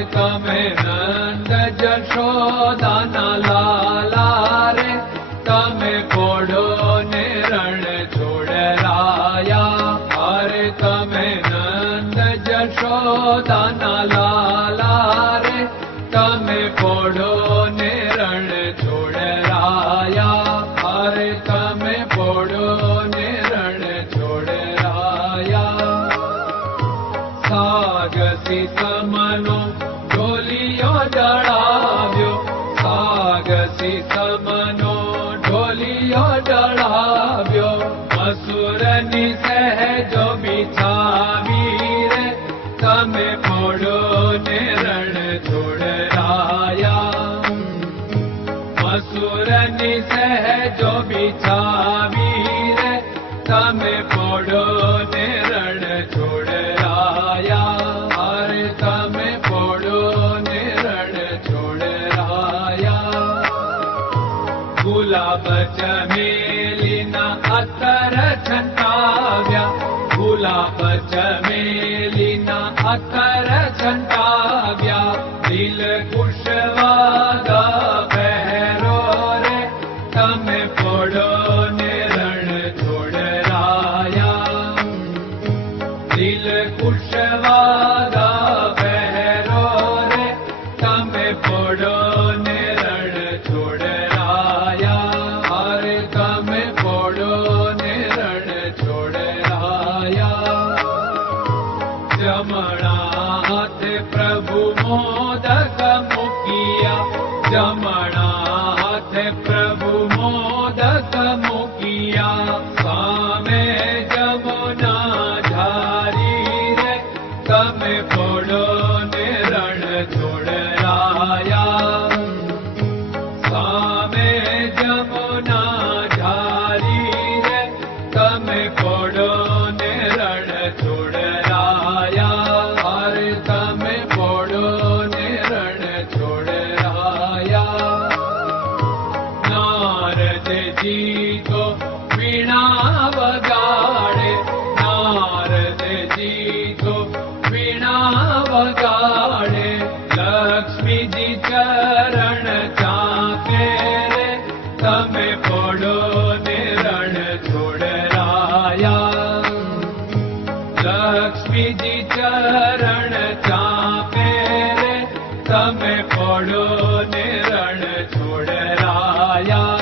તમે નંદ જશોદાના લાલા રે. તમે કોડો ને રણ છોડરાયા હરે તમે નંદ જશોદાના લાલા રે. તમે કોડો ને રણ છોડ સાગસી સમનો ઢોલિયો ડળાવ્યો મસુરની સહેજો બિછાવી રે તમે પોડો ને રણ છોડરાયા મસુરની સહેજો બિછાવી રે તમે પોડો छन्ताव्या गुलाब चमेलिना अतर छन्ता मथ प्रभु मोदक मुखिया जनाथ प्रभु मोदक मुखिया स्वामे जमुना धारी रे कमे निरण छोड़ राया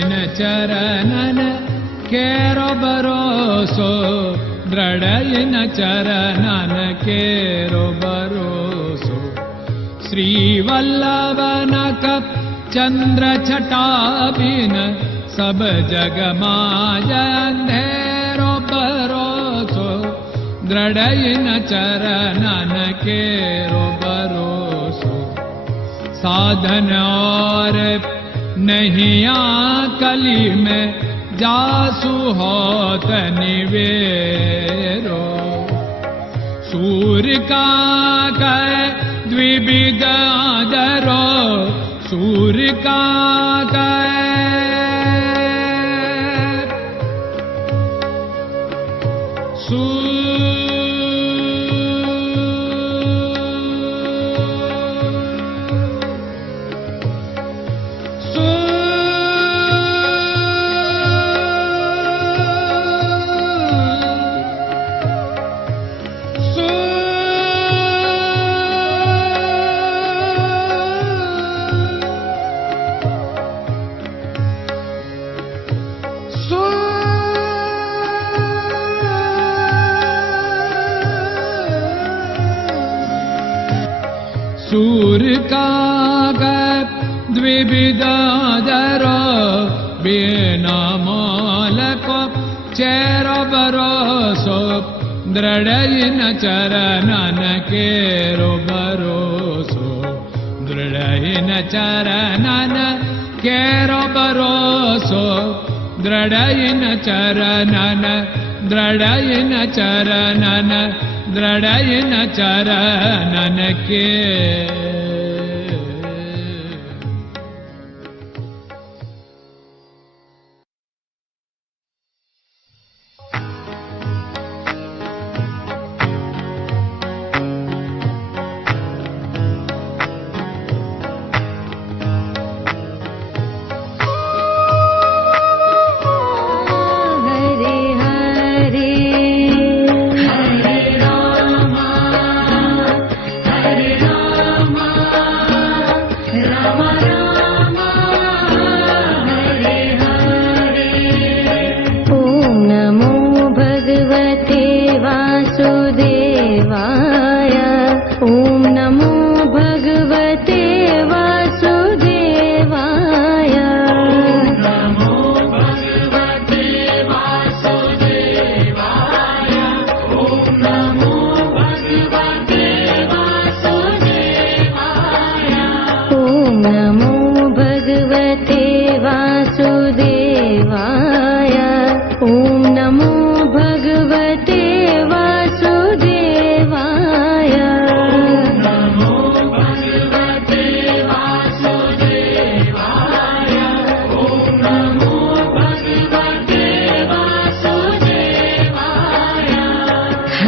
चरणन केरो भरोसो दृढयन चरणन केरो भरोसो श्रीवल्लभन कप चंद्र छटाबिन सब जग माय अंधेरो भरोसो दृढयन चरणन केरो भरोसो साधन और नहिया कली में जासु होत निवेरो। सूर्य का कै द्विविद आदरो सूर्यका का कै सूर्यका उनका द्विविदादरो बिना मोल को चेर भरोसो दृढ़ चरणन के रो भरोसो दृढ़ चरणन के रो भरोसो दृढ़ चरणन दृढ़ चरणन दृढ़ चरणन के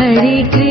हरे कृष्ण